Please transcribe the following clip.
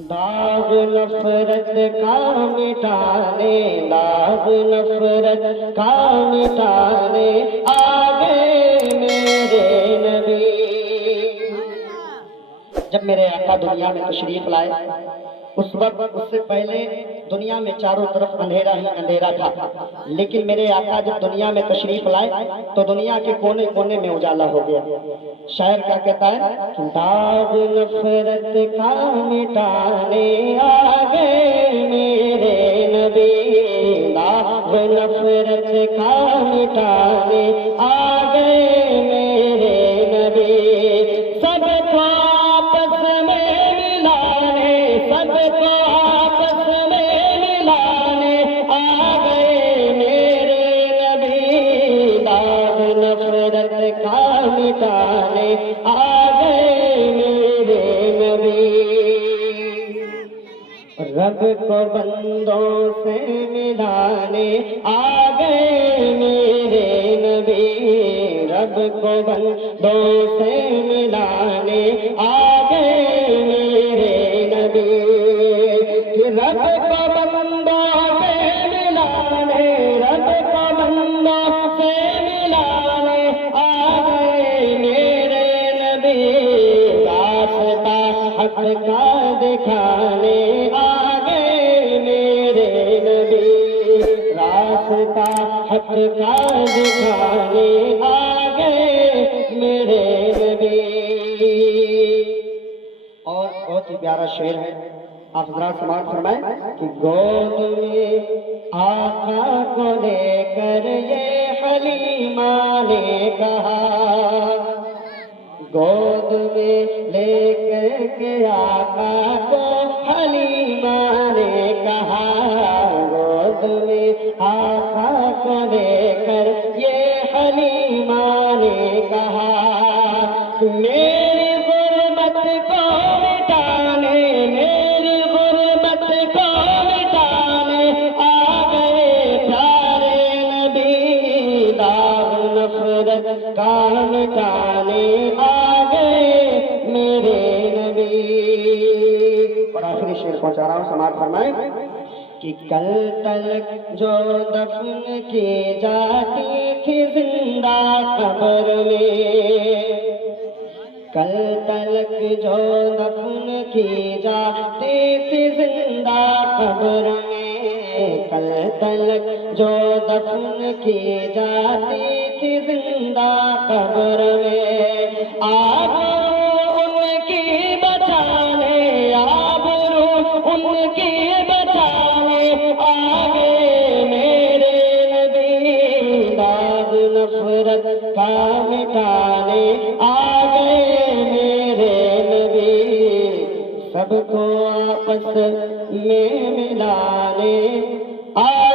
दाग नफरत का मिटाने, दाग नफरत का मिटाने आ गए मेरे नबी। जब मेरे आका दुनिया में तशरीफ लाए, उस वक्त उससे पहले दुनिया में चारों तरफ अंधेरा ही अंधेरा था, लेकिन मेरे आका जब दुनिया में तशरीफ लाए तो दुनिया के कोने कोने में उजाला हो गया। शायर क्या कहता है? दाग नफरत का मिटाने आ गए मेरे नबी, दाग नफरत का मिटाने आ गए मेरे नबी। सबको आपस में मिलाने, सबको आपस में मिलाने आ गए मेरे नबी, दाग नफरत का मिटाने आ गए मेरे नबी। रब को बंदों से मिलाने आ गए मेरे नबी, रब को बंदों से मिलाने आ गए मेरे नबी। रब को बंदों से मिलाने, रब को बंदों से मिलाने आ गए मेरे नबी, रास्ता हक का दिखाने आ गए मेरे नबी, रास्ता हक का दिखाने आ गए मेरे नबी। और बहुत ही प्यारा शेर है, आप जरा समाज फरमाएं कि गोद में आका को लेकर ये हलीमा ने कहा, गोद में लेकर के आका को हलीमा ने कहा, गोद में आका को लेकर ये हलीमा ने कहा, मेरी गुर्बत को मिटाने, मेरी गुर्बत को मिटाने आ गए प्यारे नबी, दाग नफरत का मिटाने आ गए मेरे नबी। और आखिरी शेर पहुंचा रहा हूं, समाज फरमाएं कि कल तलक जो दफन की जाती थी जिंदा कब्र में, कल तलक जो दफन की जाती थी जिंदा कब्र में, कल तलक जो दफन की जाती थी जिंदा कब्र में, आबरू उनकी बचाने, आबरू उनकी बचाने आ गए मेरे नबी, दाग नफरत का मिटाने आ गए मेरे नबी, सबको आपस में मिलाने आ